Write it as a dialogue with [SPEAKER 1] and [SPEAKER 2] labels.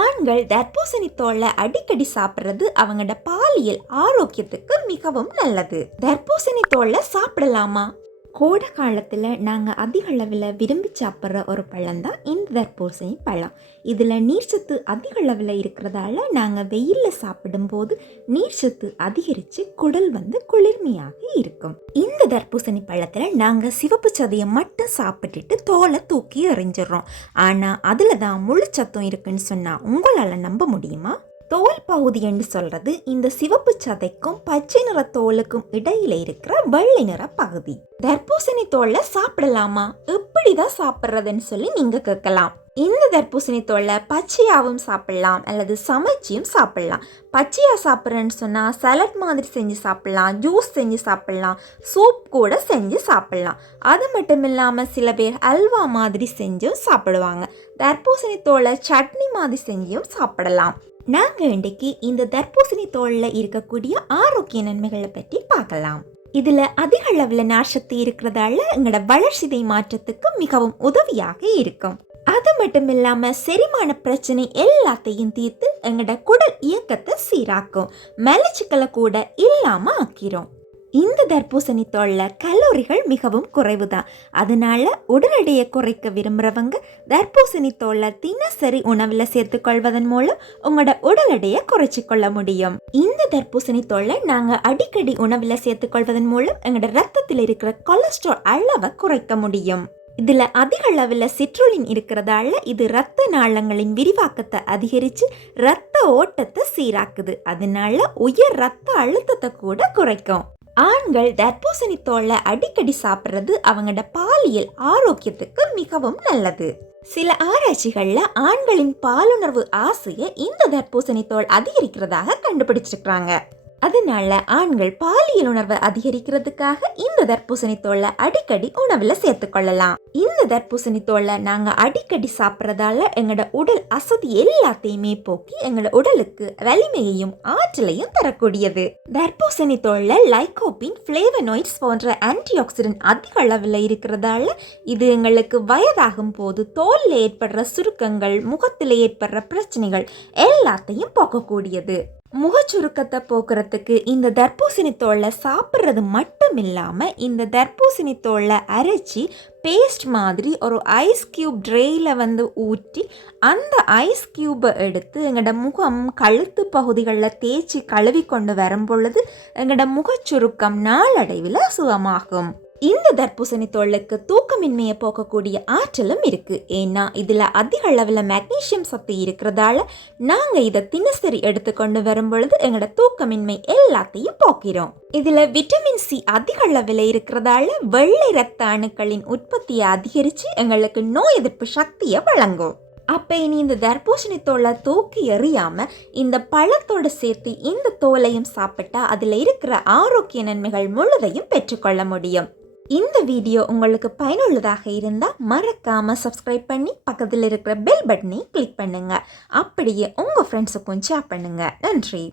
[SPEAKER 1] ஆண்கள் தர்பூசணி தோலை அடிக்கடி சாப்பிட்றது அவங்களோட பாலியல் ஆரோக்கியத்துக்கு மிகவும் நல்லது. தர்பூசணி தோலை சாப்பிடலாமா? கோடை காலத்தில் நாங்கள் அதிக அளவில் விரும்பி சாப்பிட்ற ஒரு பழம் தான் இந்த தர்பூசணி பழம். இதில் நீர்ச்சத்து அதிக அளவில் இருக்கிறதால நாங்கள் வெயிலில் சாப்பிடும்போது நீர்ச்சத்து அதிகரித்து குடல் வந்து குளிர்மையாக இருக்கும். இந்த தர்பூசணி பழத்தில் நாங்கள் சிவப்பு சதையை மட்டும் சாப்பிட்டுட்டு தோலை தூக்கி எறிஞ்சிடுறோம். ஆனால் அதில் தான் முழு சத்தம் இருக்குன்னு சொன்னால் உங்களால் நம்ப முடியுமா? தோல் பகுதி என்று சொல்றது இந்த சிவப்பு சதைக்கும் பச்சை நிற தோலுக்கும் இடையில இருக்கிற வெள்ளை நிற பகுதி. தர்பூசணி தோலை சாப்பிடலாமா? எப்படிதான் சாப்பிட்றதுன்னு சொல்லி நீங்க கேட்கலாம். இந்த தர்பூசணி தோலை பச்சையாவும் சாப்பிடலாம் அல்லது சமைச்சியும் சாப்பிடலாம். பச்சையா சாப்பிட்றேன்னு சொன்னால் சலட் மாதிரி செஞ்சு சாப்பிடலாம் ஜூஸ் செஞ்சு சாப்பிடலாம் சூப் கூட செஞ்சு சாப்பிடலாம். அது மட்டும் இல்லாமல் சில பேர் அல்வா மாதிரி செஞ்சும் சாப்பிடுவாங்க. தர்பூசணி தோலை சட்னி மாதிரி செஞ்சும் சாப்பிடலாம். நாங்கள் இன்றைக்கு இந்த தர்பூசணி தோலில் இருக்கக்கூடிய ஆரோக்கிய நன்மைகளை பற்றி பார்க்கலாம். இதில் அதிக அளவில் நார்சக்தி இருக்கிறதால எங்களோட வளர்ச்சிதை மாற்றத்துக்கு மிகவும் உதவியாக இருக்கும். அது மட்டும் இல்லாமல் செரிமான பிரச்சனை எல்லாத்தையும் தீர்த்து எங்களோட குடல் இயக்கத்தை சீராக்கும். மலச்சிக்கலை கூட இல்லாமல் ஆக்கிரும். இந்த தர்பூசணி தோலில் கலோரிகள் மிகவும் குறைவு தான் அதனால உடல் எடையை குறைக்க விரும்புகிறவங்க தர்பூசணி தோலை தினசரி உணவில் சேர்த்துக்கொள்வதன் மூலம் உங்களோட உடல் எடையை குறைச்சி கொள்ள முடியும். இந்த தர்பூசணி தோலை நாங்கள் அடிக்கடி உணவில் சேர்த்துக்கொள்வதன் மூலம் எங்களோட ரத்தத்தில் இருக்கிற கொலஸ்ட்ரால் அளவை குறைக்க முடியும். இதில் அதிக அளவில் சிட்ரோலின் இருக்கிறதால இது இரத்த நாளங்களின் விரிவாக்கத்தை அதிகரித்து இரத்த ஓட்டத்தை சீராக்குது. அதனால உயர் இரத்த அழுத்தத்தை கூட குறைக்கும். ஆண்கள் தர்பூசணி தோலை அடிக்கடி சாப்பிட்றது அவங்களோட பாலியல் ஆரோக்கியத்துக்கு மிகவும் நல்லது. சில ஆராய்ச்சிகளில் ஆண்களின் பாலுணர்வு ஆசையை இந்த தர்பூசணி தோல் அதிகரிக்கிறதாக கண்டுபிடிச்சிருக்கிறாங்க. அதனால ஆண்கள் பாலியல் உணர்வை அதிகரிக்கிறதுக்காக இந்த தர்பூசணி தோலை அடிக்கடி உணவுல சேர்த்துக்கொள்ளலாம் இந்த தர்பூசணி தோலை நாங்க அடிக்கடி சாப்பிட்றதால எங்களோட உடல் அசதி எல்லாத்தையுமே போக்கி எங்களோட உடலுக்கு வலிமையையும் ஆற்றலையும் தரக்கூடியது. தர்பூசணி தோல்ல லைகோபின் பிளேவனோய்ட்ஸ் போன்ற ஆன்டி ஆக்சிடென்ட் அதிக அளவில் இருக்கிறதால இது எங்களுக்கு வயதாகும் போது தோல்ல ஏற்படுற சுருக்கங்கள் முகத்தில் ஏற்படுற பிரச்சனைகள் எல்லாத்தையும் போக்கக்கூடியது. முகச்சுருக்கத்தை போக்குறதுக்கு இந்த தர்பூசணி தோலை சாப்பிட்றது மட்டும் இல்லாமல் இந்த தர்பூசணி தோலை அரைச்சி பேஸ்ட் மாதிரி ஒரு ஐஸ் க்யூப் ட்ரேயில் வந்து ஊற்றி அந்த ஐஸ் க்யூப்பை எடுத்து எங்களோட முகம் கழுத்து பகுதிகளில் தேய்ச்சி கழுவி கொண்டு வரும் பொழுது எங்களோட முகச்சுருக்கம் நாளடைவில் சுகமாகும். இந்த தர்பூசணி தோலுக்கு தூக்கமின்மையை போக்கக்கூடிய ஆற்றலும் இருக்குது ஏன்னா இதில் அதிக அளவில் மெக்னீஷியம் சக்தி இருக்கிறதால நாங்கள் இதை தினசரி எடுத்துக்கொண்டு வரும் பொழுது எங்களோட தூக்கமின்மை எல்லாத்தையும் போக்கிறோம். இதில் விட்டமின் சி அதிக அளவில் இருக்கிறதால வெள்ளை ரத்த அணுக்களின் உற்பத்தியை அதிகரித்து எங்களுக்கு நோய் எதிர்ப்பு சக்தியை வழங்கும். அப்போ இனி இந்த தர்பூசணி தோலை தூக்கி எறியாமல் இந்த பழத்தோடு சேர்த்து இந்த தோலையும் சாப்பிட்டா அதில் இருக்கிற ஆரோக்கிய நன்மைகள் முழுதையும் பெற்றுக்கொள்ள முடியும். இந்த வீடியோ உங்களுக்கு பயனுள்ளதாக இருந்தால் மறக்காமல் சப்ஸ்கிரைப் பண்ணி பக்கத்தில் இருக்கிற பெல் பட்டனை கிளிக் பண்ணுங்கள் அப்படியே உங்கள் ஃப்ரெண்ட்ஸுக்கும் ஷேர் பண்ணுங்கள் நன்றி.